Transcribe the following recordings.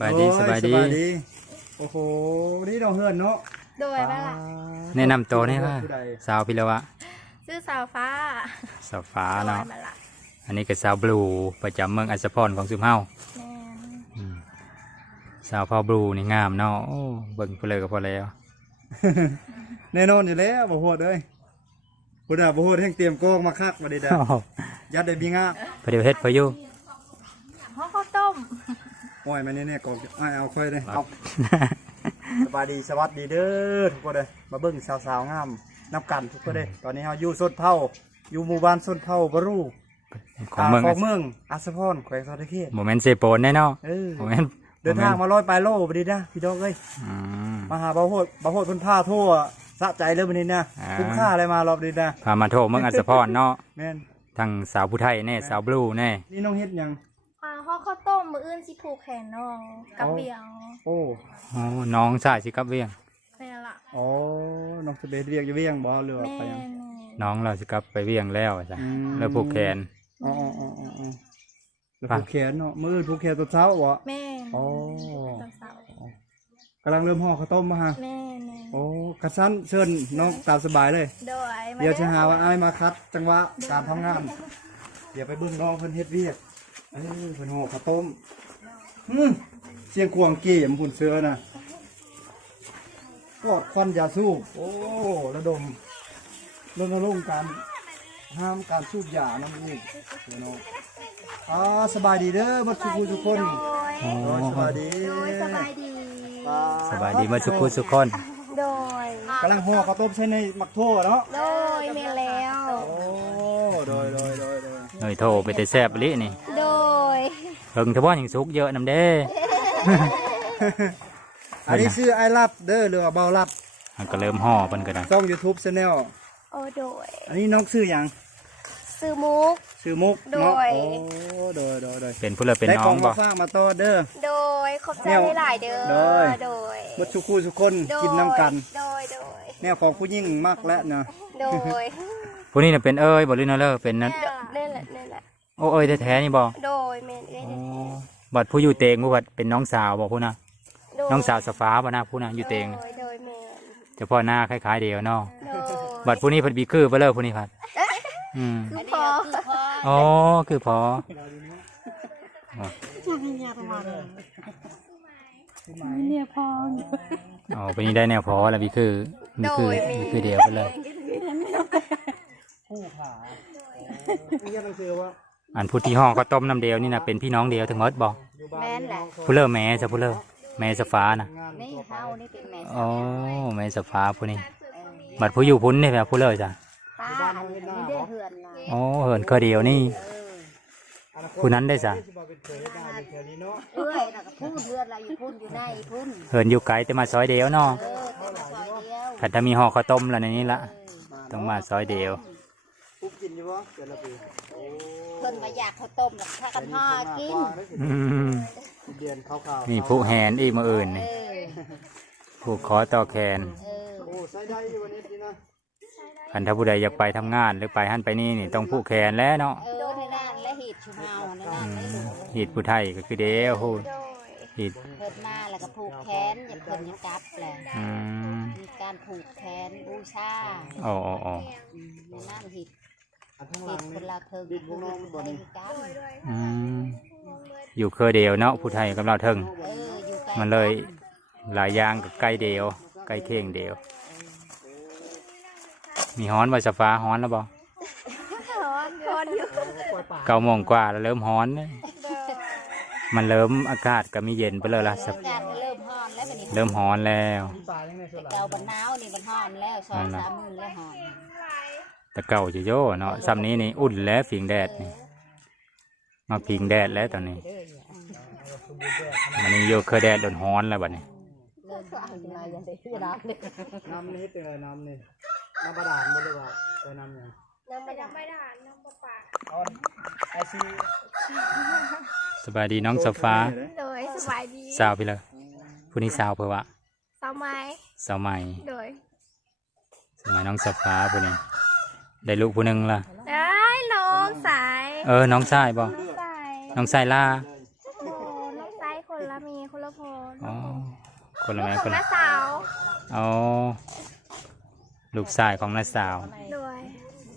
บายดีสบายดีโอ้โหนี่เราเฮือนเนาะโดยว่าแนะนำตัวนี่ว่าสาวพิรวะชื่อสาวฟ้าสาวฟ้าเนาะอันนี้ก็สาวบลูประจำเมืองอัศพรของซุมเฮาสาวพอบลูนี่งามเนาะเบิ่งไปเลยก็พอแล้วแน่นอนอยู่แล้วบ่โหดเลยบ่ได้บ่โหดแห่งเตรียมกองมาคักมาได้ยัดได้มีงามประเดี๋ยวเฮ็ดพออยู่ห้องข้าวต้มโอ้ยมาแน่ๆกองเอาค่อยเลยเอาสบายดีสวัสดีเด้อทุกคนเลยมาเบิ่งสาวๆงามนับกันทุกคนเลยตอนนี้เฮาอยู่ส้นเผาอยู่หมู่บ้านส้นเผาบ่รู้ของเมืองอัศพรแขวงสะเขตโมเมนต์เซโปนแน่เนาะโมเมนต์เดินทางมา100 ปลายโลบ่ดีนะพี่น้องเอ้ยมาหาบ่โหดเพิ่นพาทั่วสะใจเลยมื้อนี้นะคุ้มค่าอะไรมารอบนี้นะพามาโทเมืองอัศพรเนาะแม่นทั้งสาวผู้ไทยแน่สาวบลูแน่นี่น้องเฮ็ดหยังห้องข้าวต้มมื้ออื่นสิผูกแขนน้องกับเบียงโอ้น้องชายสิกับเวียงแม่ล่ะอ๋อน้องสิไปเรียกอยู่เวียงบ่หรือว่าไปยังน้องเราสิกับไปเวียงแล้วจ้ะแล้วผูกแขนอ๋อแล้วผูกแขนเนาะมื้อผูกแขนตอนเช้าบ่แม่อ๋อตอนเช้ากำลังเริ่มห่อข้าวต้มมาฮะแม่โอ้กระชั้นเชิญน้องตามสบายเลยเดี๋ยวจะหาว่าอ้ายมาคัดจังหวะการทำงานเดี๋ยวไปเบิ่งน้องเพิ่นเฮ็ดเวียกเพิ่นห่อข้าวต้มเสียงกวางเกี่ยมหุ่นเสือน่ะกอดควันยาสูบโอ้ระดมรณรงค์การห้ามการสูบยาน้ำอีกเดี๋ยวน้องสบายดีเด้อมาทุกคนสบายดีสบายดีสบายดีมาทุกคนโดยกำลังห่อข้าวต้มใช้ในหมักโถ่เนาะโดยเมแล้วโอ้โดยโถ่ไปแต่แซ่บลินี่โดยเพิ่งทว่าอย่างสุกเยอะนำเด้อันนี้ชื่อไอรับเด้อหรือว่าเบารับก็เริ่มห่อเพิ่นก็ได้ช่อง YouTube Channel โอ้โดยอันนี้น้องชื่อหยังชื่อมุกเนาะโอ้โดยเป็นผู้เล่นเป็นน้องบ่ได้ของมาฝากมาต่อเด้อโดยขอบใจหลายเด้อโดยหมดทุกคนกินน้ำกันโดยแนวของผู้หญิงมากแล้วนะโดยผู้นี้น่ะเป็นบ่ลินเนอร์เป็นนั่นแหละโอ้แท้ๆนี่บ่โดยแม่นบัดผู้อยู่เตงบ่บัดเป็นน้องสาวบ่ผู้น่ะน้องสาวสฟ้าบ่น่ะผู้น่ะอยู่เตงโดยแม่เฉพาะหน้าคล้ายๆเดียวเนาะบัดผู้นี้เพิ่นบีคือบ่เลิกผู้นี้พัดคือพออ๋อคือพอเนี่ยพออ๋อเป็นนี้ได้แนวพอแล้วมีคือเดียวไปเลยอันผู้ที่ห้องก็ต้มน้ำเดียวนี่นะเป็นพี่น้องเดียวทั้งหมดบอกแม่นแหละผู้เลิศแม่จะผู้เลิศแม่สฟ้านะนี่เฮานี่เป็นแม่อ๋อแม่สฟ้าผู้นี้บัดผู้อยู่พุ้นนี่แบบผู้เลิศจ้ะอ๋อเหินก็เดียวนี่ผู้นั้นได้จ้ะเหินอยู่ไกลแต่มาซอยเดียวเนาะถ้ามีห่อข้าวต้มแล้วในนี้ละต้องมาซอยเดียวเพิ่นมาอยากข้าวต้มแล้วถ้ากันห่อกินนี่ผู้แหนอีกมาอื่นผู้ขอต่อแขนคันถ้าผู้ใดอยากไปทำงานหรือไปหั่นไปนี่ต้องผู้แขนแล้วเนาะหีดผู้ไทยก็คือเดียวพูดหีดเพิ่นมาแล้วก็ผูกแขนอย่าเพิ่นยังกลับแหละมีการผูกแขนบูชาอ๋อในนั่นหีดคนละเทิงผู้น้องบ่ได้กันอยู่เคยเดียวเนาะผู้ไทยกับเราเทิงมันเลยหลายอย่างกับใกล้เดียวใกล้เคียงเดียวมีฮ้อนใบสฟ้าฮ้อนแล้วบ่ฮ้อนอยู่9 โมงกว่าแล้วเริ่มฮ้อนมันเริ่มอากาศก็มีเย็นไปเลยละอากาศเริ่มฮ้อนแล้วเริ่มฮ้อนแล้วเก่าบันหนาวนี่มันฮ้อนแล้ว2-3 มื้อแล้วฮ้อนแต่เก่าจะโย่เนาะซ้ำนี้นี่อุ่นแล้วผิงแดดนี่มาผิงแดดแล้วตอนนี้มันนี่โยเคยแดดโดนฮ้อนแล้วบัดนี้น้ำนี่เป็นน้ำนี่น้ำบาดาลบ่ได้ว่าเป็นน้ำเนี่ยน้ำบาดาลน้ำประปาสบายดีน้องสฟ้าเลยสบายดีสาวพี่เลยผู้นี้สาวเพื่อวะสาวใหม่เลยสมัยน้องสฟ้าผู้นี้ได้ลูกผู้หนึ่งล่ะได้น้องสายน้องชายบ่น้องชายล่าน้องชายคนละมีคนละ คนละแม่ ขอ ค ง นละ น้าสาว อ๋อลูกชายของน้าสาว ด้วย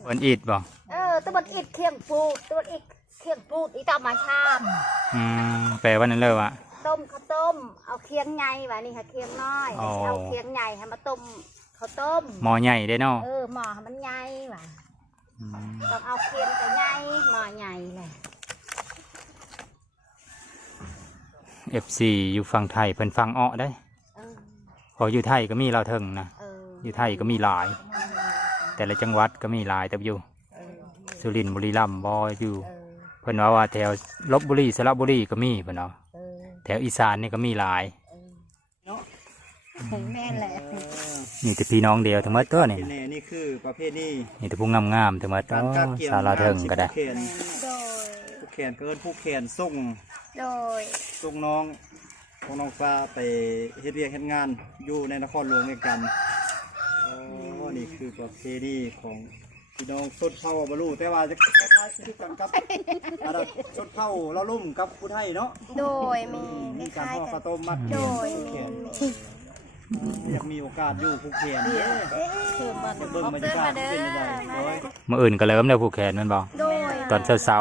คนอิดบ่ ตัวมันอิดเคียงปูดตัวอิดเคียงปูดอีตามาชาม แปลว่านั่นเลยว่ะ ต้มข้าวต้มเอาเคียงใหญ่ว่ะนี่ค่ะเคียงน้อย อ๋อ เอาเคียงใหญ่ให้มาต้มข้าวต้ม หมอใหญ่ได้เนาะ หม้อให้มันใหญ่ว่ะ อืม ต้องเอาเคียงกับใหญ่หม้อใหญ่เลย FC อยู่ฝั่งไทยเพิ่นฟังอ้อได้ เออ พออยู่ไทยก็มีเราวเทิงนะ เออ อยู่ไทยก็มีหลาย แต่ละจังหวัดก็มีหลายแต่อยู่ เออ สุรินทร์บุรีรัมย์บ่อยู่ เออ เพิ่นว่าแถวลบบุรีสระบุรีก็มีเพิ่นเนาะ เออ แถวอีสานนี่ก็มีหลาย แม่นแหละ นี่แต่พี่น้องเดียวทั้งหมดตัวนี่ นี่นี่คือประเภทนี้ นี่แต่ผู้งามๆทั้งหมด การกาเกี่ยว สาราเทิงก็ได้ ผู้แขน โดย ผู้แขนเกินผู้แขนส่ง โดย ส่งน้องของน้องฟ้าไปเฮ็ดเวียกเฮ็ดงานอยู่ในนครหลวงเหมือนกันอ๋อนี่คือประเพณีของพี่น้องชนเผ่าบรรลุแต่ว่าจะคล้ายๆคือกันกับอันนั้นชนเผ่าเราลุ่มกับผู้ไทยเนาะ โดยมี มี ค การ ล้าย ห่อ ๆกั ข้าวน ต้มมัด โดย ผู้แขนอยากมีโอกาสอยู่ผู้แขนเด้อเบิ่งบรรยากาศเป็นยังไงโดย มื้ออื่นก็เริ่มแล้วผู้แขนแมันบ่ โดย ตอนเช้า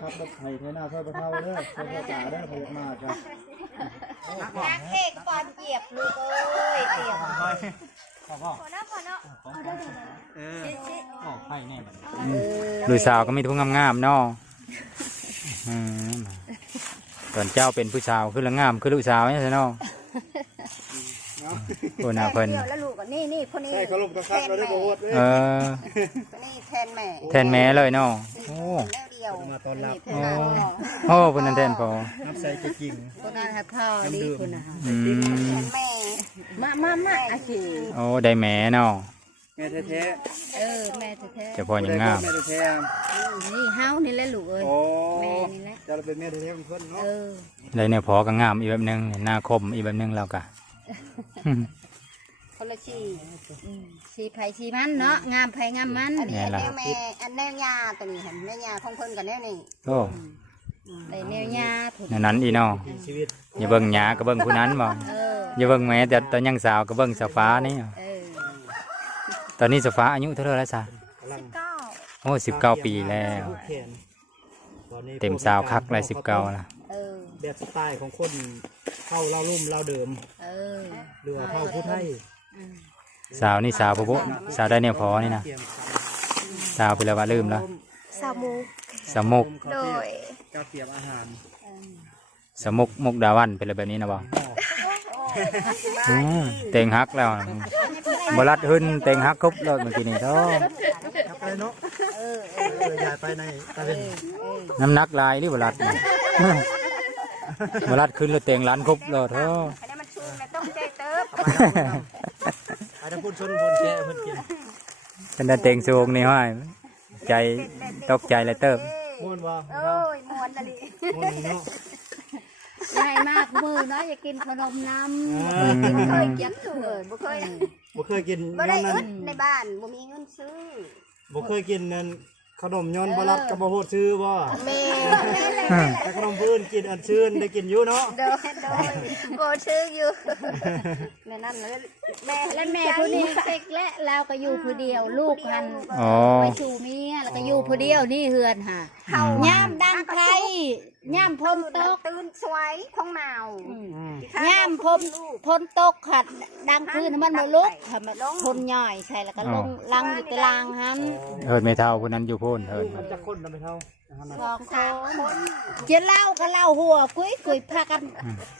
ครับรถไทยเทน่าเท่าเท่าเด้อเท่าจ๋าเด้อพยมากครับ นางเค้กก่อนเหยียบลูกเอ้ยเตียง ขอพ่อ พอแล้วพอแล้ว ขอไข่แน่บัดนี้ ๆลูกสาวก็มีทุกงามๆเนาะอืมตอนเจ้าเป็นผู้สาวคือละงามคือลูกสาวเนี่ยเนาะโอ้น่าเพิ่น เดียวแล้วลูกก็นี่คนนี้ ใช่เขาลงตะคับเราได้บ่โหดเลย เออ นี่แทนแม่ แทนแม่เลยเนาะโอ้ แล้วเดียว มาตอนรับ นี่แทนพ่อ โอ้เพิ่นนั่นแทนพอ น้ำใส่จริง คนนั้นให้พ่อดีคุณนะ อืม แทนแม่มาอาชี โอ้ได้แม่เนาะ แม่แท้ แม่แท้ เจะพอยังงาม แม่แท้ ๆนี่เฮานี่แหละลูกเอ้ย โอ้ แม่นี่แหละ จะเป็นแม่แท้ๆเพิ่นเนาะ ได้เนี่ยพอก็งามอีกแบบหนึงหน้าคมอีกแบบหนึงแล้วก็ คนละชีไผ่ชีมันเนาะงามไผ่งามมันอันนี้แนวแม่อันแนวยาตัวนี้เห็นแม่ยาของเพิ่นกันแนวนี้ โอ้ ได้แนวยาถูก ในนั้นอีเนาะ ชีวิต อย่าเบิ่งหยาก็เบิ่งผู้นั้นบ่อย่าเบิ่งแม่แต่ตอนยังสาวก็เบิ่งสาวฟ้านี่ตอนนี้สาวฟ้าอายุเท่าไหร่แล้วซะ กำลัง โอ้19 ปีแล้ว ผู้แขนตอนนี้ เต็มสาวคักเลย19ละ แบบสไตล์ของคนเข้าเล่าลุ่มเล่าเดิมหรือว่าเข้าผู้ไทย สาวนี่สาวบ่สาวได้เนี่ยพอนี่นะสาวไปแล้วว่าลืมแล้ว สามู สาวมุก โดย กาเทียมอาหาร สาวมุกดาวันเป็นอะไรแบบนี้นะบ่เต็งฮักแล้วบ่รัดหึ้นเต็งฮักครบแล้วเมื่อกี้นี่โธ่ ไปเนาะยายไปในตะเวน น้ำหนักหลายหรือบ่รัดนี่ บ่รัดขึ้นแล้วเต็งล้านครบแล้วโธ่ อันนี้มันชูนต้องใจเติบ อาจจะพูดชนพูดแก่พูดกิน เป็นได้เต็งสูงนี่ห้อยใจตกใจเลยเติบ ม้วนว่า โอ้ยมวนตะลิ ม้วนเนาะ ใหญ่มากมือเนาะอย่ากินขนมน้ำเคยกินเลยบ่เคย บ่เคยกิน บ่ได้ นั่ อึ น ดในบ้านบ่มีเงินซื้อ บ่เคยกินนั่นขนมย้อนบรัดกับบ่โหดซื้อบ่ แม่ แต่ขนมพื้นกินอันชื่นได้กินอยู่เนาะ โดยบ่ซื้ออยู่แม่นั่นเลยแม่และแม่ผู้นี้เซ็กและเราก็อยู่ผู้เดียวลูกพัน อ๋อ ไปสู่เมียแล้วก็อยู่ผู้เดียวนี่เฮือนค่ะย่ามดังไทยย่ามพมตกตื่นสวยของหนาวย่ามพมตกขัดดังคืนมันบ่ลุกค่ะมันทนย่อยใส่แล้วก็ลงลังอยู่ตารางหัน เฮิดไม่เท่าผู้นั้นอยู่โพ่นเฮิด มันจะข้นทำไมเท่า สองคนเจะเล่าก็เล่าหัวกุยพากัน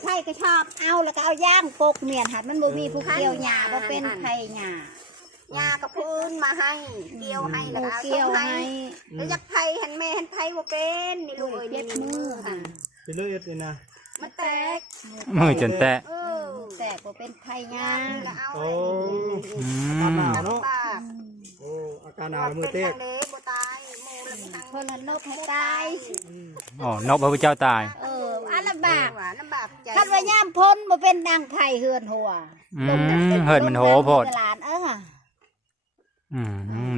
ใช่ก็ชอบเอาแล้วก็เอาย่างปกเมียนหัดมันบ่มีผู้เกี่ยวหญ้าบ่เป็นไผหญ้าหญ้ากับพื้นมาให้เกี่ยวให้แล้วก็เกี่ยวให้แล้วจักไผเห็นแม่เห็นไผบ่เป็นนี่ลูกเอ้ยเจ็บมือค่ะ เป็นเลือดเลยนะ มันแตก มือจนแตะ แตกบ่เป็นไผหญ้าแล้วเอา โอ้ อื อา ม หนาวเนาะ ปาก โอ้อาการหนาวมือเตะ บ่ตายหมู่ละคนละนกให้ตาย อ๋อนกพระพุทธเจ้าตาย อันลำบากใจคันว่าย่ามพ้นบ่เป็นดังไผเฮือนหัว เฮิดมันโหโพด หลาน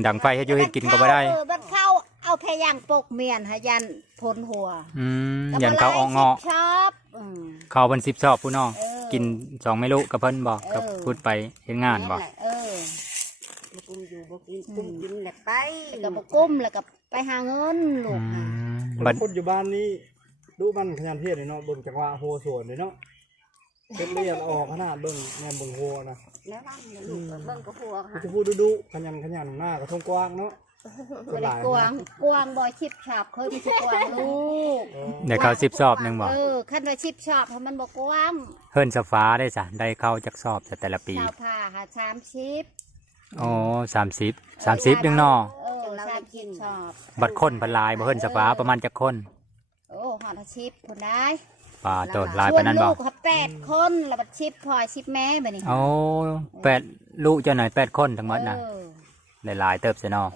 ดังไฟให้อยู่เฮ็ดกินก็บ่ได้ บัดเข้าเอา เอาแพย่างปกเมียนหายันพลหัว ยันเขาออกเงาะ ชอบเขาเพิ่น10ชอบผู้น้อง เออ กิน2ไม่รู้กับเพิ่นบอกกับ เออ พูดไปเฮ็ดงานบ่ เออ บ่กุมอยู่บ่กินกุมกินแหละไป แล้วก็กุ้มแล้วก็ไปหาเงินลูกค่ะ บัด คนอยู่บ้านนี้ดูมันขยันเพียรเลยเนาะเบิ่งจังหวะโฮสวนเลยเนาะเป็นเรียนออกขนาดเบิ่งแนมเบิ่งโฮนะ แล้วบ้านเนี่ยลูกก็เบิ่งกับผัว จะพูดดุๆขยันหน้ากระทงกว้างเนาะ บ่ได้กวางบ่ชิบชอบเคยมีสิกวางลูก เดี๋ยวเขา10ชอบหนึงบ่ คันว่าชิบชอบเพราะมันบ่กวาง เฮิ่นสฟ้าได้จ้ะได้เข้าจักสอบแต่ละปี ชาวผ้าค่ะ30 อ๋อ30นึงเนาะ 30ชอบ บัดคนเพันหลายบ่เฮิ่นสฟ้าประมาณจักคน โอ้หอดชิบพุ่นได้ ป่าโตดหลายปานนั้นบ่ ลูกเขา8คนแล้วบัดชิบพ่อชิบแม่บัดนี้ โอ้8ลูกเจ้าหน่อย8คนทั้งหมดน่ะหลายๆเติบซะเนาะ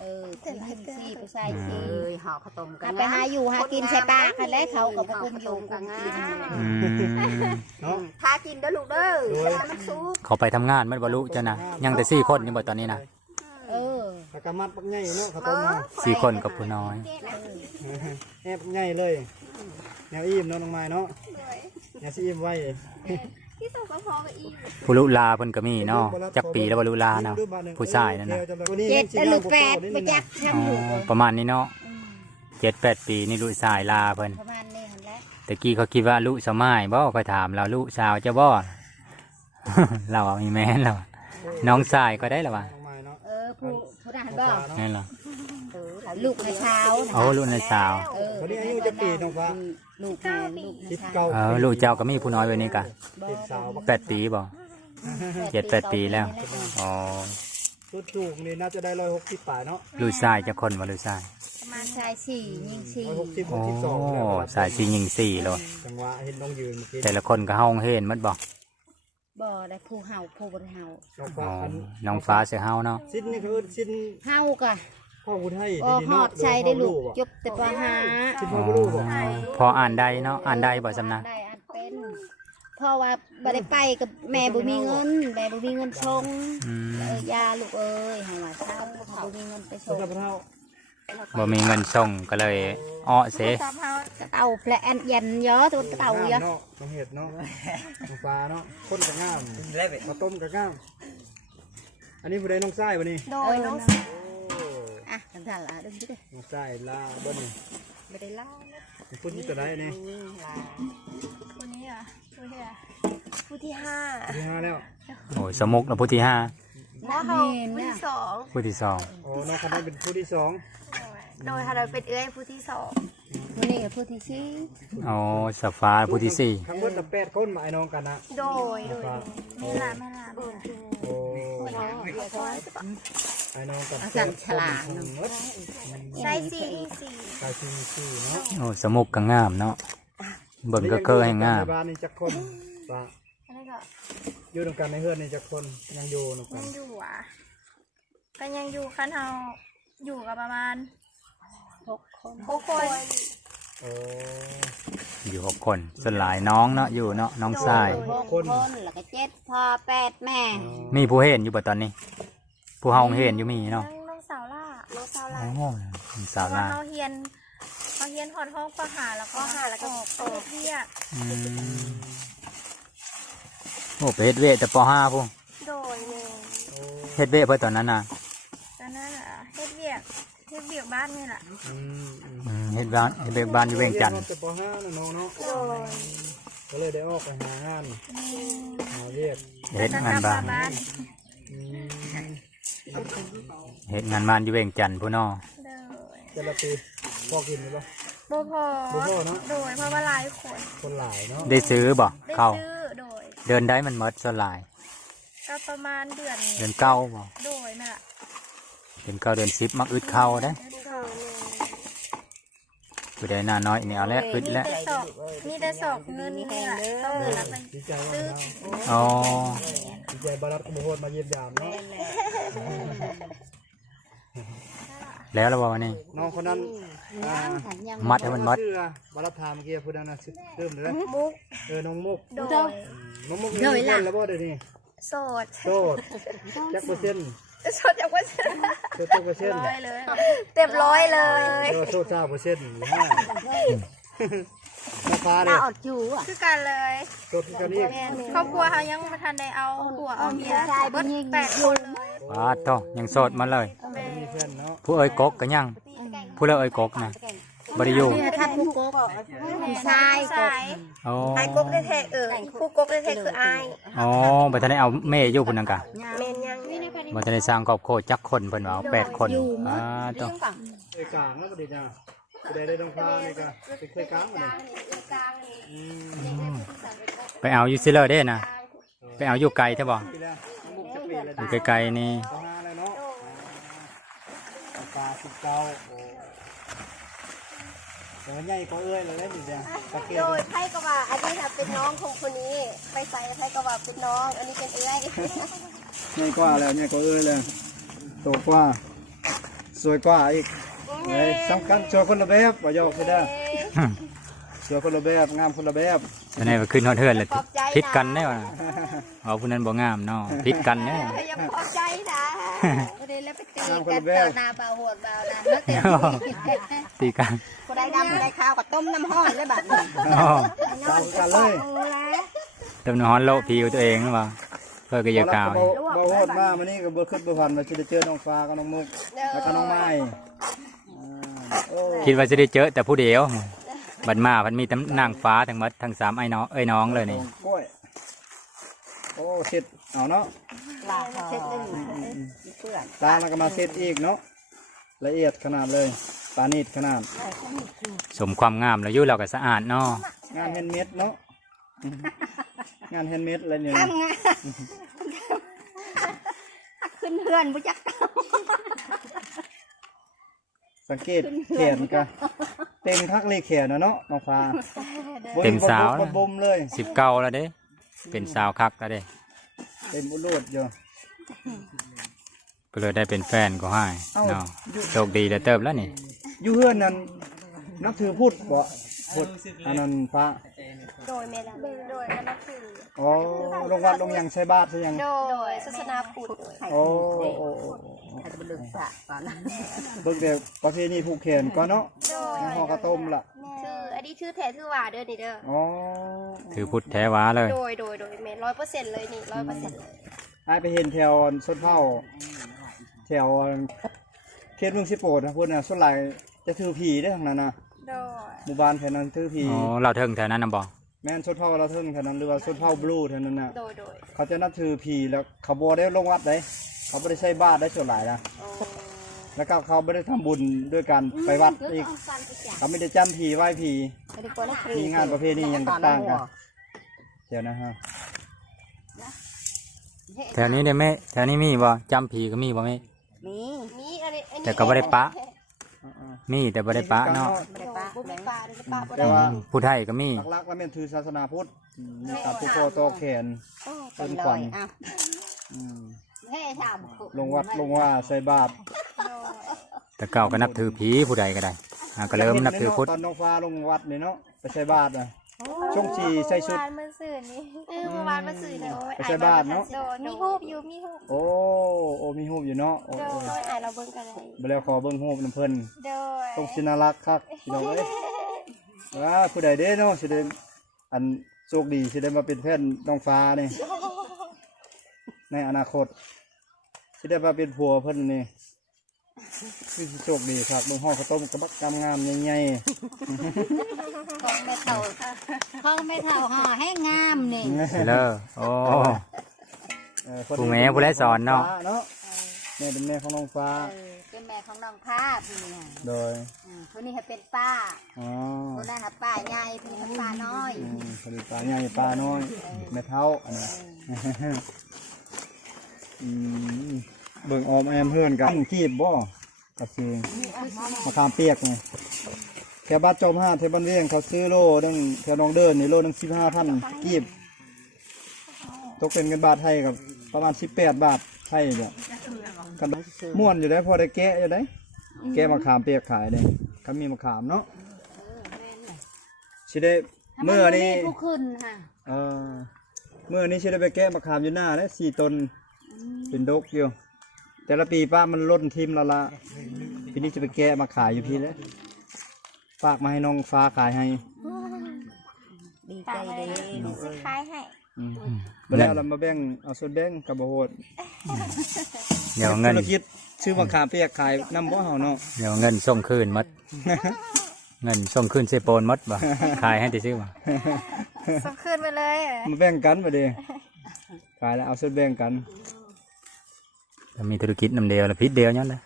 ผู้หญิงสี่ผู้ชาย เอ สี่ ้ยห่อข้าวต้มกัน ไปหาอยู่หากินใส่ปลาคันแล้วเขากับกุมอยู่กุมกิน อืม เนาะ ทากินเด้อลูกเด้อทามันสุก เขาไปทำงานมันบ่ลูกเจ้าน่ะยังแต่4คนอยู่บ่ตอนนี้น่ะ ตะกะมัดปักใหญ่เนาะข้าวต้มนะ 4คนกับผู้น้อย แอบใหญ่เลยแนวอิ่มเนาะน้องไม้เนาะแนวสิอิ่มไว้ ที่ส่งก็พอกับอีก ผู้ลุลาเพิ่นก็มีเนาะจักปีแล้วบ่ลุลาเนาะผู้ชายนั่นน่ะ 7ลูก8บ่จักทำอยู่ ประมาณนี้เนาะ7-8 ปีนี่ลูกชายลาเพิ่น ประมาณนี้หั่นแหละ ตะกี้เขาคิดว่าลูกสมัยบ่ค่อยถามเราลูกสาวจะบ่ เราเอามีแม่นแล้วน้องชายก็ได้แล้วว่ะ น้องไม้เนาะ ผู้นั้นบ่ นั่นเหรอ ลูกในเช้า โอ้ลูกในสาว วันนี้อายุจะปีน้องฟ้า ลูกแม่ลูก คิดเก่า ลูกเจ้าก็มีผู้น้อยไว้นี่กะ ติดสาวบัก 8 ปีบ่7-8 ปีแล้วอ๋อ สุดถูกนี่น่าจะได้160ป่ายเนาะ ลูกชายจะคนบ่ลูกชาย ประมาณชาย4ยิง4 160 โอ้ 62 สายสิยิง4โล จังหวะเห็นน้องยืนเมื่อกี้ แต่ละคนก็เฮาเห็นหมดบ่ บ่ได้ผู้เฮาผู้บ่ได้เฮา น้อง อ๋ ฟ้า อ อัน น้องฟ้าเสือเฮาเนาะ สิ้นนี่คือสิ้น เฮาก็ พ่อผู้ไทย บ่ฮอดใช้ได้ลูกจบแต่ปหา สิ้นพ่อผู้ลูกบ่ พออ่านได้เนาะอ่านได้บ่สำนะ ได้อันเป็นเพราะว่าบ่ได้ไปกับแม่บ่มีเงินแม่บ่มีเงินส่ง อืม ยาลูกเอ้ยเฮาว่าเช้าเขาบ่มีเงินไปส่ง สำหรับเฮา บ่มีเงินส่งก็เลยอ้อเส ตามเฮาก ระเต่าแผลแอนยันเยอะตัวกระเต่าเยอะ เนาะน้องเห็ดเนาะน้องฟ้าเนาะคนก็งามมาต้มก็งามอันนี้ผู้ใดน้องชายบ่นี่ โดยน้อง อ่ะกันท่านละดึงดิ น้องชายลาบ่นี่ ไม่ได้ล่า พูดที่ตัวใดนี่ คนนี้อ่ะผู้ที่ผู้ที่ห้า ที่ห้าแล้ว โอ้ยสมุกนะผู้ที่5 แล้วเขาผู้ที่สอง ผู้ที่ โอ้น้องคนนั้นเป็นผู้ที่สอง โดยถ้าเราเป็นเอื้อยผู้ที่สอง ผู้นี้กับผู้ที่สี่ 2อ๋อสฟ้าผู้ที่ ทั้งหมดจะ8คนหมายน้องกันนะ โดยไม่ลาไม่ลา โอ้ไอ้น้องกัน อาการฉลาด ใช่สี่สี่ ชายสี่เนาะ 4โอ้สมุกก็งามเนาะเบิ่งก็เคยให้งาม บ้านนี่จักคนป่ะ อันนี้ก็ อยู่นำกันในเฮือนนี่จักคนยังอยู่นำกั ยั น งอยู่อ่ะก็ยังอยู่คันเฮาอยู่กับประมาณ6 คน โอ้ อยู่6คนส่วนหลายน้องเนาะอยู่เนาะน้องชาย 6 คนแล้วก็7พ่อ8แม่ มีผู้เห็นอยู่บ่ตอนนี้ ผู้เฮาเห็นอยู่มีเนาะ น้องสาวล่าน้องสาวล่า โอ้สาวลา เขาเฮียนหอดห้องก็หาแล้วก็ออกเรียก อืมโอ้ไปเฮ็ดเวทแต่ป .5 พุ่น โดยหนึ่ง เฮ็ดเวทเพิ่นตอนนั้นน่ะ ตอนนั้นเฮ็ดเบียกบ้านนี่แหละ เฮ็ดบ้านเฮ็ดเวทบ้านอยู่เวียงจันทน์ แต่ป .5 น่ะน้องเนาะ โดย ก็เลยได้ออกไปหางานหาเวียก เฮ็ดงานบ้าน บ้าน เฮ็ดงานบ้านอยู่เวียงจันทน์พุ่นเนาะ โดย แต่ละปีพอกินหรือเปล่า บ่พอ บ่พอเนอะ โดยเพราะว่าหลายคน คนหลายเนาะ ได้ซื้อบ่ ได้ เข้า ซื้อโดย เดินได้มันหมดส่วนหลาย ก็ประมาณเดือน เดือนเก้าบ่ โดยนั่นแหละ เดือนเก้าเดือน10มักอึดเข้าเด้ เดือนเก่าเลย ผู้ใดหน้าน้อยนี่เอาแล้วอึดแล้ว มีแต่ศอกเงินนี่แหละต้องเดือนละไป ดีใจว่าเนาะ อ๋อ ดีใจบารัดกบโหดมาเยี่ยมยามเนาะ แล้วแล้วบ่วันนี้ น้องคนนั้น มัดให้มันมัด ชื่อบารัดถามเมื่อกี้พูดนั้นนะเริ่มเลย มุก น้องมุก โดย น้องมุกมีคนแล้วบ่เดี๋ยวนี้ โสด โสดจักเปอร์เซ็นต์ สดจากว่า โซดเปอร์เซ็นต์ ร้อยเลยเต็มร้อยเลย โซด9%นะน้ำฟ้าเลย เอาจูอ่ะ คือกันเลย โซดกันอีก ครอบครัวเขายังไม่ทันได้เอาผัวเอาเมียเบิด8 คนเลย ปาดโตยังโสดมาเลย มีเพื่อนเนาะ ผู้เอ้ยกกก็ยังผู้เลิกเอ้ยกกนะบ่ได้อยู่ ถ้าผู้โกกชายกก อ๋อ ไอ้กกได้แท้ผู้กกได้แท้คืออาย อ๋อบ่ทันได้เอาแม่อยู่พุ่นนั่นกะ แม่นยัง บ่ทันได้สร้างครอบครัวจักคนเพิ่นว่าเอา8คนโต เคยกลางแล้วประเดี๋ยวนะได้ต้องพานี่ก็เคยกลางมาเลย ไปเอาอยู่ซิเลอร์เด้นะไปเอาอยู่ไกลใช่บ่ ปีแล้วมุกจะปีแล้ว อยู่ไกลๆนี่ ต้องหาอะไรเนาะปลา19โอ้เดี๋ยวใหญ่ก็เอ้ยเลยนี่จ้ะตะเกีย โด บ ยไพ่ก็ว่าอันนี้ค่ะเป็นน้องของคนนี้ไปใส่ไพ่ก็ว่าเป็นน้องอันนี้เป็นเอื้อย ใหญ่กว่าแล้วใหญ่ก็เอ้ยเลยโตกว่าสวยกว่าอีกเฮ้ยสำคัญสวยคนละแบบบ่ยอกใช่ได้สวยคนละแบบงามคนละแบบ ตอนนี้ไปขึ้นฮอดเฮือนแล้วผิดกันแน่ว่าเอาผู้นั้นบ่งามเนาะผิดกันแน่ ยังพอใจนะ ก็ได้แล้วไปตีกันเต่านาเบาหัวเบานาแล้วแต่ ตีกัน ก็ได้ดำได้ข้าวกับต้มน้ำห้อนเลยแบบนี้ อ๋อ ตามกันเลย เติมน้ำร้อนโลกผิวตัวเองหรือเปล่าเพื่อกระยากาว บ่โหดมามันนี่ก็บ่ขึ้นบ่พันว่าสิได้เจอน้องฟ้ากับน้องมุกแล้วก็น้องไม้โอ้ คิดว่าจะได้เจอแต่ผู้เดียวบัดมาพันมีทั้งนางฟ้าทั้งหมดทั้ง3ไอ้น้องน้องเลยนี่ กล้วยโอ้เสร็จเอาเนาะ ลาเช็ดเลยเพื่อน ตาแล้วก็มาเสร็จอีกเนาะละเอียดขนาดเลยปานีตขนาด สมความงามแล้วอยู่เราก็สะอาดเนาะ งานแฮนด์เมดเนาะงานแฮนด์เมดอะไรเนี่ย ทำงานขึ้นเพื่อนบุจัก สังเกตแขนกะเต็มทักเลยแขนนะเนาะน้องฟ้า เต็มสาว บ่บ่มเลย 19แล้วเด้เป็นสาวคักแล้วเด้ เต็มอุลูดอยู่ ก็เลยได้เป็นแฟนก็ให้ เอ้า เนาะโชคดีแล้วเติบแล้วนี่ อยู่เฮือนนั้นนับถือพุทธบ่พุทธอันนั้นฟ้า โดยแม่ละโดยมันนับถือ อ๋อลงวัดลงหยังใช้บาตรใช่ยัง โดยศาสนาพุทธ โอ้โอ้ ให้บลึกสะก่อน เบิ่งแต่ประเพณีผูกแขนก่อนเนาะ โดย ห่อข้าวต้มล่ะ ชื่ออันนี้ชื่อแท้ชื่อว่าเด้อนี่เด้อ อ๋อ ถือพุทธแท้ว้าเลย โดยแม่100%เลยนี่100%เลย ไอ้ไปเห็นแถวส้นเผาแถวเขตเมืองสิโปดนะพุ่นน่ะส่วนหลายจะถือผีได้ทางนั้นน่ะ โดย หมู่บ้านแถวนั้นถือผี อ๋อเราเทิงแถวนั้นนะบ่ แม่นส้นเผาเราเทิงแถวนั้นหรือว่าส้นเผาบลูแถวนั้นน่ะ โดย เขาจะนับถือผีแล้วเขาบ่ได้ลงวัดได้เขาบ่ได้ใช้บาตรได้ส่วนหลายนะ โอ้ แล้วก็เขาไม่ได้ทำบุญด้วยการไปวัดอีกเขาไม่ได้จำผีไหว้ผีมีงานประเพณีอย่างต่างๆกันเดี๋ยวนะฮะ แถวนี้ได้ไหมแถวนี้มีบ่จำผีก็มีบ่แม่ มี มีอันนี้ แต่ก็บ่ได้ปะ มีแต่บ่ได้ปะเนาะ ไม่ได้ปะ บ่มีปลาหรือปลาบ่ แต่ ได้ ว่า ผู้ไทยก็มี หลักๆแล้วเป็นถือศาสนาพุทธมีกับผู้โคโตแขน เป็นลอยอ้าว อืม เฮ้ท ลงวัดลงว่าใส่บาตร แต่เก่าก็นับถือผีผู้ใดก็ได้ก็เริ่มนับถือพุทธ ตอนน้องฟ้าลงวัดนี่เนาะไปใส่บาตรนะช่วงชีใส่ชุด เมื่อวานมันสื่อนี่ เมื่อวานมาสื่อเลยโอ้ย ไปใส่บาตรเนาะ โดยมีรูปอยู่มีรูป โอ้โอ้มีรูปอยู่เนาะโอ้ โดยอ่านเราเบิ่งกันเลย ไปแล้วขอเบิ่งรูปน้ำเพิ่น โดย ต้องชินารักครับพี่น้องเอ้ยว้าผู้ใดเด้เนาะสิได้อันโชคดีสิได้มาเป็นแฟนน้องฟ้านี่ในอนาคตสิได้มาเป็นผัวเพิ่นนี่คือสิโชคดีครับเบิ่งห่อข้าวต้มกระบักกำงามใหญ่ ของไม่เท่าของไม่เท่าห่อให้งามนี่ สิเลอโอ้ ๆ ผู้แม่ผู้ใดสอนเนาะ แม่เป็นแม่ของน้องฟ้า เป็นแม่ของน้องพาพี่นี่ โดย คนนี้เป็นป้า อ๋อ คนนั้นป้าใหญ่พี่นี่ป้าน้อย ผลิตปลาใหญ่ปลาน้อยแม่เท้าอันนี้อืมเบิ่งออมแอมเพื่อนกันคีบบ่กระซื้อมะขามเปียกไงแถวบ้านจอมห้าแถวบ้านเวียงเขาซื้อโลนึงแถวน้องเดินนี่โลนึง15,000กีบตกเป็นเงินบาทไทยกับประมาณ18 บาทไทยเนี่ยกันม่วนอยู่ได้พอได้แกะอยู่ได้แกะมะขามเปียกขายเลยก็มีมะขามเนาะสิได้เมื่อนี้ ผู้ขึ้นค่ะ เมื่อนี้สิได้ไปแกะมะขามอยู่หน้าแล้ว4 ต้นเป็นดกอยู่ แต่ละปีป้ามันล้นทีมละปีนี้จะไปแกะมาขายอยู่พี่แล้วฝากมาให้น้องฟ้าขายให้ ดีใจเด้ ซื้อขายให้ มาแล้วเรามาแบ่งเอาส่วนแบ่งกับบ่โหด เดี๋ยวเงิน ธุรกิจชื่อว่าขามเปียกขายน้ำบ่เฮาเนาะ เดี๋ยวเงินส่งคืนหมด เงินส่งคืนเซโปนหมดบ่ขายให้ติซื้อบ่ ส่งคืนไปเลยเหรอ มาแบ่งกันบ่เด้ขายแล้วเอาส่วนแบ่งกัน ถ้ามีธุรกิจนำเดียวแล้วพิษเดียวนั่นแหละ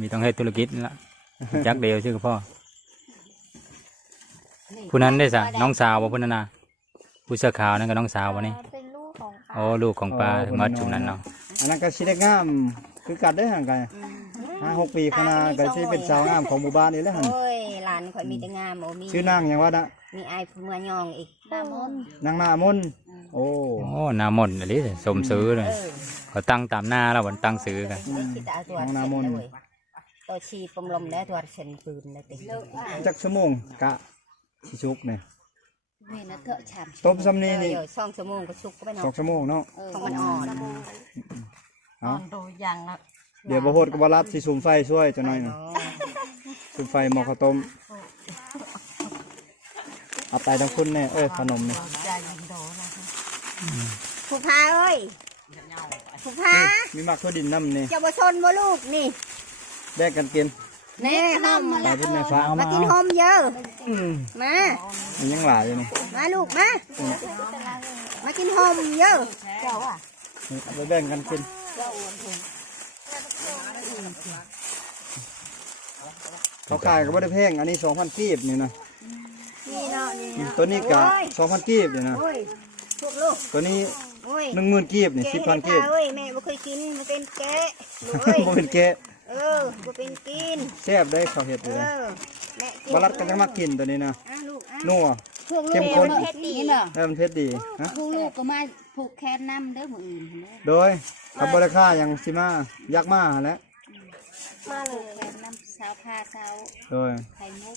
มีต้องให้ธุรกิจนั่นละจักเดียวชื่อพ่อผู้นั้นได้ซะน้องสาวบ่ผู้นั้นน่ะผู้เสื้อขาวนั่นก็น้องสาวบ่นี่ เป็นลูกของป้า โอ้ลูกของป้าถึงมัดจุ่มนั้นเนาะ อันนั้นก็สิได้งามคือกัดได้อห่างกัน5-6 ปีข้างหน้าก็สิเป็นสาวงามของหมู่บ้านนี่แหละหั่น โอ้ยหลานข่อยมีแต่งามโอ้มี ชื่อนางหยังว่าน่ะ มีอายผู้เมืองยองอีกตามน นางหน้ามนต์โอ้ โอ้หน้ามนต์อันนี้สมซื้อเลยเขาตั้งตามหน้าแล้ววันตั้งซื้อกัน คิดเอาตัวเส้นเลยตัวชีปมลมแล้วตัวเส้นปืนเลยติ จักชั่วโมงกะสิสุกเนี่ย นี่นะเถอะชาม ต้มซ้ำนี่นี่ ช่องชั่วโมงก็ชุกก็ไม่นอ 2 น ชั่วโมงเนาะ ของมันอ่อน เอา ตัวอย่างละ เดี๋ยวบ่โหดก็บ่รับสิสุมไฟช่วยจังหน่อยหนึงสุมไฟหม้อข้าวต้มเอาไปทั้งคุณเนี่ยขนมเนี่ย ผู้พาเอ้ยผู้พา มีหมักทั่วดินน้ำนี่ เจ้าบ่ชนบ่ลูกนี่ แบ่งกันกิน แน่หอมมา ไป ละ พุ่นแม่ฟ้าเอา มา มา กินหอมเยอะ อืม มา มันยังหลายอยู่นี่ มาลูกมามากินหอมเยอะเจ้าอ่ะ เอาไปแบ่งกันกินเขาขายก็ไม่ได้แพงอันนี้2,000กีบนี่นะ นี่เนาะนี่ ตัวนี้กะ2,000กีบนี่นะ โอ้ยพวกลูก ตัวนี้ โอ้ย 10,000กีบนี่10,000กีบ เอ้ยแม่บ่เคยกินมันเป็นแกะลูกเอ้ย บ่เป็นแกะ บ่เป็นกิน แซ่บได้เขาเฮ็ดอยู่เลย แม่กิน บรัดก็จะมากินตัวนี้นะ ลูกอ่ะ นัว พวกลูก เข้มข้น เฮ็ดดีเนาะ แล้วมันเผ็ดดีฮะ พวกลูกก็มาผูกแขนนำเด้อมื้ออื่นเด้อ โดยกับบริค่าอย่างสิมายักษ์มาหั่นแหล้ว มาเลยแขนนำสาวพาสาว โดย ไข่มุก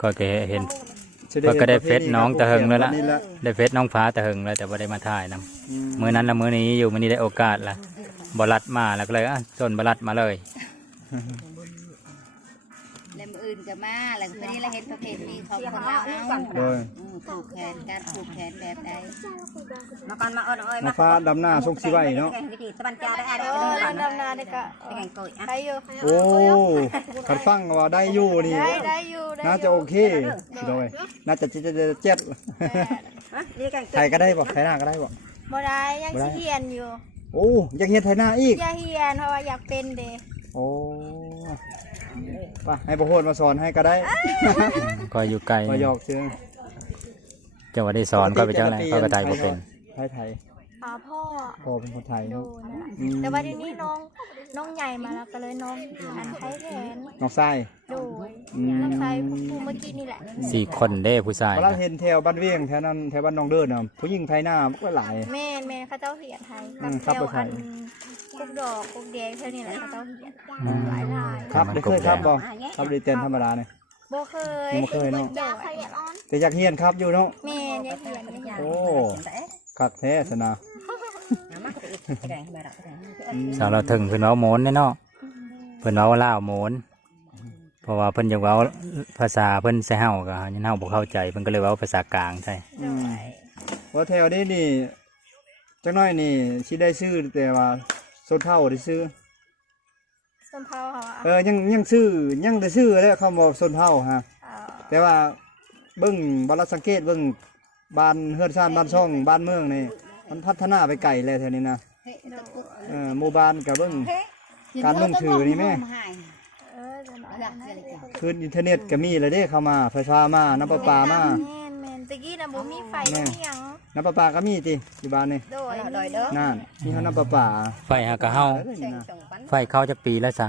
ก็เห็น สิ ก็ได้เฟซน้องตะเหิงแล้วล่ะ นี่ละ ได้เฟซน้องฟ้าตะเหิงแล้วแต่ว่าได้มาถ่ายนํ อืม มื้อนั้นละมื้อนี้อยู่มื้อนี้ได้โอกาสละบรัดมาแล้วก็เลยจนบรัดมาเลย แล้วมื้ออื่นก็มาแล้วก็นี้เราเห็นประเพณีของคนลาวเอา โดย ผูกแขนการผูกแขนแบบใดมาก่อนมาเอ้ย น้องฟ้าดำหน้าส่งสิไว้เนาะ วิธีตะบันจาได้อะไร โอ้ ก็ได้ ยดำนาเนี่ยก็ ไปแข่งโกยอ่ะ ได้อยู่ โอ้คันฟังว่าได้อยู่นี่ ได้อยู่ได้ น่า อ จะ ยู่ โอเคโดยน่าจะเจ็ด นี่แข่ง ไทยก็ได้บ่ไทยหน้าก็ได้บ่ บ่ได้ยังสิเฮียนอยู่ โอ้อยากเฮ็ดไทยหน้าอีก อย่าเฮียนเพราะว่าอยากเป็นเด้ โอ้ป่ะให้บ่โหดมาสอนให้ก็ได้ ก็อยู่ไกล มาหยอกเชื่อ เจ้าว่าได้สอนก็ไปเจ้าอะไรก็กระจายบ่เป็น ไทย พ่อ พ่อเป็นคนไทย ดู เนาะ นะแต่ว่าเดี๋ยวนี้น้องใหญ่มาแล้วก็เลยน้องอันไทยแทน น้องทราย ดูน้องไทยผู้เมื่อกี้นี่แหละ 4 คนเด้ผู้ชาย เวลาเห็นแถวบ้านเวียงแถวนั้นแถวบ้านหนองเดินน่ะผู้หญิงไทยหน้าก็หลาย แม่เขาเจ้าเหียนไทย ครับ แถว ไปไท อั ย นกุกดอกกุกแดงเท่านี้แหละเขาเจ้าเหียนหลาย ครับได้เคยครับบ่ครับดีเต้นธรรมดาเนี่ย บ่เคย บ่เคยเนาะ อยากเคยอยากอ้อน แต่อยากเฮียนครับอยู่เนาะ แม่อยากเหียนอยาก โอ้คักแท้สนะ สาวเราถึงเพิ่นเว้าโมนเนาะเพิ่นเว้าลาวโมนเพราะว่าเพิ่นอยากเว้าภาษาเพิ่นใส่เฮาก็ยันเฮาบ่เข้าใจเพิ่นก็เลยเว้าภาษากลางใช่ ว่าแถวนี้นี่จังน้อยนี่สิได้ซื้อแต่ว่าโซนเท่าได้ซื้อ ส้มเผาเขาอ่ะ ยังซื้อยังได้ซื้อแล้วเขาบอกโซนเท่าฮะ เอา แต่ว่าเบิ่งบรรสังเกตเบิ่งบ้านเฮือนซ่านบ้านช่องบ้านเมืองนี่มันพัฒนาไปไกลเลยแถวนี้นะหมู่บ้านกับเบิ่งการนุ่งถือนี่แม่ จะหน่อยนะ คืนอินเทอร์เน็ตก็มีเลยเด้เข้ามาไฟฟ้ามาน้ำประปามา แม่นตะกี้นะบ่มีไฟบ่มีหยัง น้ำประปาก็มีติอยู่บ้านนี่ โดย ดอยเด้อ นั่นมีน้ำประปา ไฟหากะเฮา นี่นะ ไฟเข้าจักปีแล้วซะ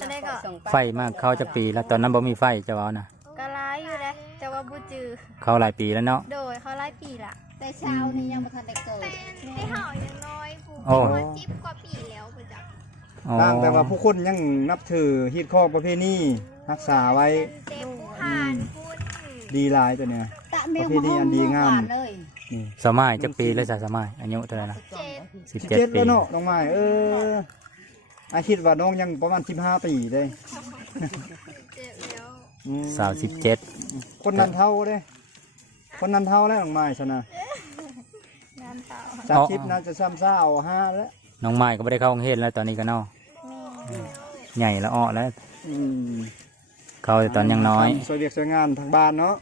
ตอนนี้ก็ ไฟมากเข้าจักปีแล้วตอนนั้นบ่มีไฟเจ้าเอานะ กะลายอยู่นะแต่ว่าบ่จือ เข้าหลายปีแล้วเนาะ โดยเขาหลายปีละ แต่เช้านี่ยังไม่ทันได้เกิด ให้เฮายังน้อยผู้ โอ้ 10กว่าปีแล้วเพิ่นจ้ะ อ๋อ ต่างแต่ว่าผู้คนยังนับถือฮีดข้อประเพณีรักษาไว้ เต็มผู้ผ่านพูด ดีหลายตัวเนี่ย ตะเมียมาห้อง อันดีงาม เลย นี่ สมัยจักปีแล้วจ้ะสมัยอายุเท่าไหร่นะ17 17 ปี แล้วเนาะน้องไม้อาคิดว่าน้องยังประมาณ15 ปีเด้ เจ็บแล้ว อืม สาว17 คนนั้นเท่าเด้คนนั้นเท่าแล้วน้องไม้ซะนะ งานเต่า จากคลิปน่าจะซ้ำซ่าเอา5แล้ว น้องไม้ก็บ่ได้เข้าโรงเรียนแล้วตอนนี้ก็เนาะใหญ่ละอ้อแล้ว อืม เขาแต่ตอนยังน้อย สวยเวียกสวยงานทางบ้านเนาะ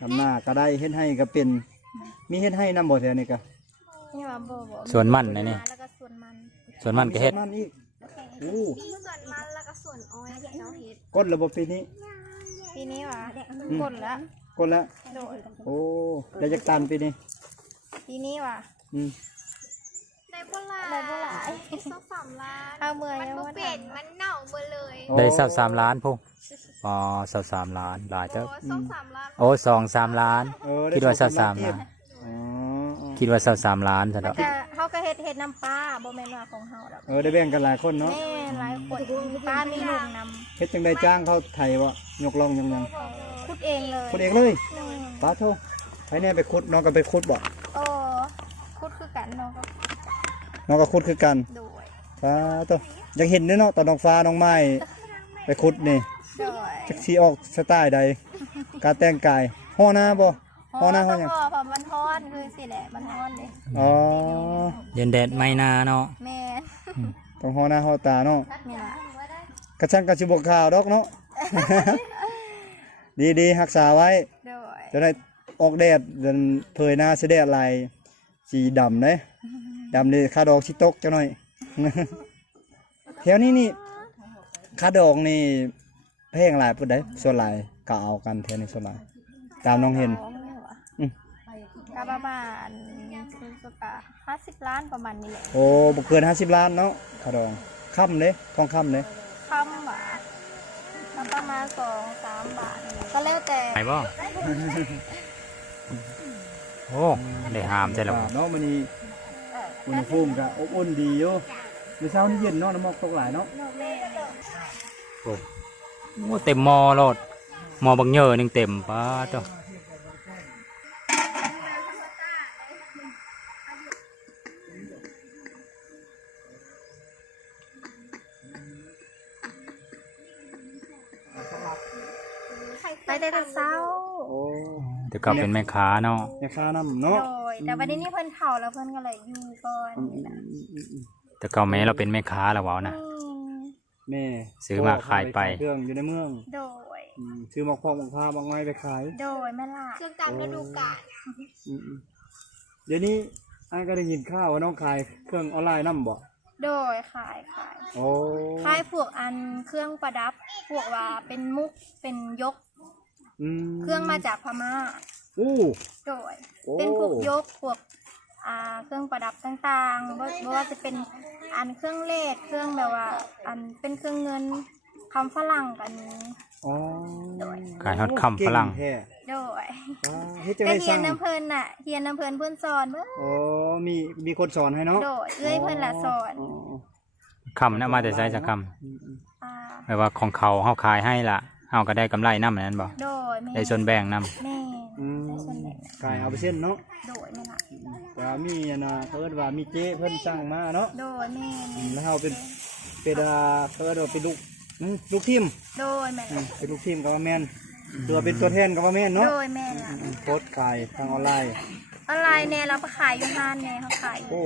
ทำหน้าก็ได้เฮ็ดให้ก็เป็นมีเฮ็ดให้นำบ่แถวนี้ก็ นี่ว่าบ่ ส่วนมันนะนี่ แล้วก็ส่วนมัน ส่วนมันก็เฮ็ด มันอีกโอ้ ส่วนมันแล้วก็ส่วนอ้อยเจ้าเฮ็ด กดระบบปีนี้ ปีนี้ว่ะกดแล้ว กดแล้ว โดย โอ้ได้จักตันปีนี้ ปีนี้ว่ะ อืม ในโบราณ ได้บ่หลาย 2-3 ล้าน เอาเมื่อย มัน ยัง บ่ ว่า เปลี่ยนมันเน่าหมดเลย ได้23ล้านพุ่งอ๋อ23ล้านหลายเด้อ โอ้2-3 ล้าน โอ้2-3ล้าน ได้ คิดว่า สอง 23 ล้า ล้าน น อ๋อ คิดว่า23ล้านซะดอก แต่เฮาก็เฮ็ดน้ำปลาบ่แม่นว่าของเฮาดอก ได้แบ่งกันหลายคนเนาะ แม่หลายคนป้ามีลุงนำ เฮ็ดจังได้จ้างเขาไถวะยกลองยัง ขุดเองเลย ขุดเองเลยป้าโทไปเนี่ยไปขุดน้องก็ไปขุดบ่ โอ้ขุดคือกันเนาะก็ น้องก็ขุดคือกัน โดย ป้าโตยังเห็นเด้อเนาะตอนน้องฟ้าน้องไม้ไปขุดนี่ โดย จักสิออกสไตล์ใดการแต่งกายฮ้อหน้าบ่ฮ้อหน้าฮ้อหยัง พอมันฮ้อนคือสิแหละมันฮ้อนเด้ อ๋อ เย็นแดดไม่นาเนาะ แม่ ต้องฮ้อหน้าฮ้อตาเนาะ นี่ล่ะ กระชังกระสิบ่ข่าวดอกเนาะ ดีๆรักษาไว้ โดย จะได้ออกแดดเดินเผยหน้าสิแดดลายสีดำเด้ดำนี่ค่าดอกสิตกจังหน่อย แถวนี้นี่ค่าดอกนี่แพงหลายพุ่นได้ส่วนหลายก็เอากันแถวนี้ส่วนหลายตามน้องเห็น อืม กะประมาณคือสัก50 ล้านประมาณนี้แหละ โอ้บ่เกิน50 ล้านเนาะค่าดองค่ำเด้ทองคำเด้ คำว่าก็ประมาณ2-3 บาทก็แล้วแต่ ไหนบ่โอ้ได้หามใจแล้ว เนาะมื้อนี้อุณหภูมิก็อบอุ่นดีอยู่มื้อเช้านี่เย็นเนาะน้ำหมอกตกหลายเนาะ แม่ โอ้เต็มหม้อโลดหม้อบักเหยอะนึงเต็มป้าเจ้า ไปแต่เช้า โอ้ เดี๋ยวก็เป็นแม่ค้าเนาะ แม่ค้าน้ำเนาะ โดยแต่วันนี้นี่เพิ่นเข่าแล้วเพิ่นก็เลยอยู่ก่อนนี่นะ แต่เก่าแม่เราเป็นแม่ค้าแล้วเว้านะ แม่ ซื้อมาขายไป เครื่องอยู่ในเมือง โดย ซื้อหมอกพอกหมอกพาบางไม้ไปขาย โดยแม่ล่ะ เครื่องตามฤดูกาล เดี๋ยวนี้ไอ้ก็ได้ยินข่าวว่าน้องขายเครื่องออนไลน์น้ำบ่ โดยขาย โอ้ ขายพวกอันเครื่องประดับพวกว่าเป็นมุกเป็นยก เครื่องมาจากพม่า อู้ โดย โอ้ เป็นพวกยกพวกเครื่องประดับต่างๆบ่ว่าจะเป็นอันเครื่องเลขเครื่องแบบว่า อันเป็นเครื่องเงินคำฝรั่งกันนี้ อ๋อ ขายฮอดคำฝรั่ง เก่แท้ โดย เฮ็ดจัง แต่ ได้ เฮี ส ย ร้าน ง น้ำเพลินน่ะเฮียนน้ำเพลินเพื่อนสอนเมื่อ โอ้มีคนสอนให้เนาะ โดยเอ้ยเพื่อนละสอน คำน่ะมาแต่ไสจากค อ่า ำแปลว่าของเขาเฮาขายให้ล่ะเฮาก็ได้กำไรนำนั้นบ่ โดยแม่ ได้ส่วนแบ่งนำ แม่ อืม ได้ส่วนแบ่ง กายเอาไปเส้นเนาะ โดยแม่ละ แต่ว่ามีอันนะเพิ่นว่ามีเจ๊เพิ่นสร้างมาเนาะ โดยแม่ แล้วเฮาเป็นเพิ่นว่าเป็นลูกทีม โดยแม่ละ เป็นลูกทีมกับว่าแม่นตัวเป็นตัวแทนกับว่าแม่นเนาะ โดยแม่ละ โพสต์ขายทางออนไลน์ ออนไลน์เนี่ยเราไปขายอยู่ห้านเนี่ยเขาขายอยู่ โอ้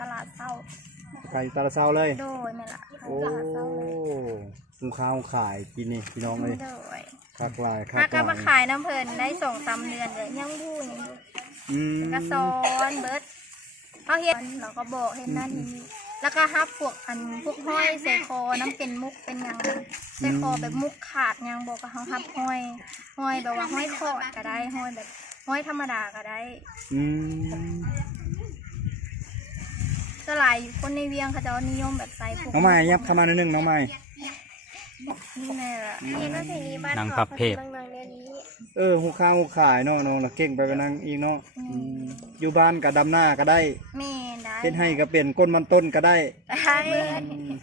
ตลาดเศร้า ขายตาละเช้าเลย โดยแม่ละขาย โอ้ ตลาดเศร้า หุงข้าวขายกินนี่พี่น้องเลย โดย คักลายคั ถ้าก ก็มาขายน้ำเพลินได้2-3 เดือนเลยยังพูดอยู่ อืม ก็สอนเบิร์ดเขาเห็นเราก็บอกเห็นนั่นเห็นนี่แล้วก็ฮับพวกพวกห้อยใส่คอน้ำเป็นมุกเป็นหยังใส่คอแบบมุกขาดหยังบอกกับเขาฮับห้อยแบบว่าห้อยคอดก็ได้ห้อยแบบห้อยธรรมดาก็ได้ อืม สลายคนในเวียงเขาจะนิยมแบบใส่พวก น้องไม้ยับเข้ามาหน่อยหนึงน้องไม้ นี่แน่ละ นี่ก็ทีนี้บ้าน นางพับเพบ บางนางเรียนนี้ หุงข้าวขายเนาะน้องละเก่งไปไปนั่งอีกเนาะอยู่บ้านก็ดำหน้าก็ได้ แม่ได้ เฮ็ดให้ก็เป็นก้นมันต้นก็ได้ ได้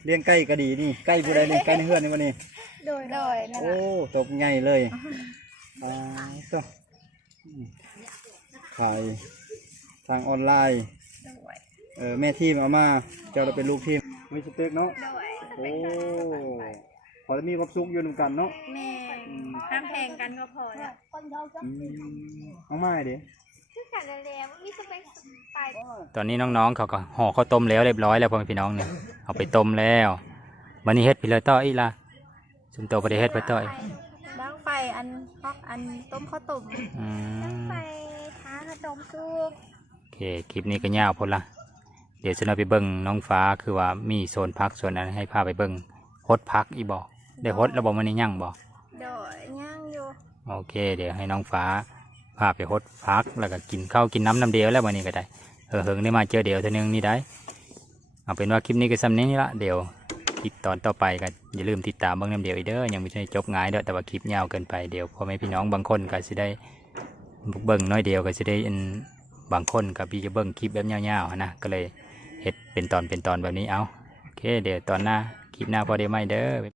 เลี้ยงไก่ก็ดีนี่ไก่ผู้ใดนี่ไก่ในเฮือนนี่บ่นี่ โดยนั่น โอ้ ล่ะ ตบใหญ่เลยต่อ ขายทางออนไลน์ ด้วย แม่ทีมเอามาเจ้าเราเป็นลูกทีมมีสเต็กเนาะ ด้วย โอ้พอจะมีความสุขอยู่นำกันเนาะ แม่ห้ามแพงกันก็พอแล้ว เอาไม้ดิ คือกันแล้วมีสเปคไป ตอนนี้น้องๆเขาก็ห่อข้าวต้มแล้วเรียบร้อยแล้วพ่อแม่พี่น้องเนี่ยเอาไปต้มแล้ววันนี้เฮ็ดไปเลยต่ออีกล่ะซุมโตบ่ได้เฮ็ดไปต่ออีก ดังไฟอันฮอกอันต้มข้าวต้ม อืม ไฟท้าขนมซุป โอเคคลิปนี้ก็ยาวพุ่นละเดี๋ยวจะเราไปเบิ่งน้องฟ้าคือว่ามีโซนพักส่วนนั้นให้พาไปเบิ่งฮดพักอีบ่ได้ฮดแล้วบ่มื้อนี้ยังบ่ โดยย่างอยู่ โอเค เดี๋ยวให้น้องฟ้าพาไปฮดพักแล้วก็กินข้าวกินน้ำเดียวแล้วมื้อนี้ก็ได้เฮิงได้มาเจอเดี๋ยวเท่านึงนี่ได้เอาเป็นว่าคลิปนี้ก็ซ้ำนี้ละเดี๋ยวคลิปตอนต่อไปก็อย่าลืมติดตามเบิ่งน้ำเดียวอีกเด้อยังไม่ใช่จบง่ายเด้อแต่ว่าคลิปยาวเกินไปเดี๋ยวพ่อแม่พี่น้องบางคนก็สิได้เบิ่งน้อยเดียวก็สิได้บางคนก็พี่จะเบิ่งคลิปแบบยาวๆนะก็เลยเฮ็ดเป็นตอนแบบนี้เอาโอเคเดี๋ยวตอนหน้าคลิปหน้าพอได้ไหมเด้อ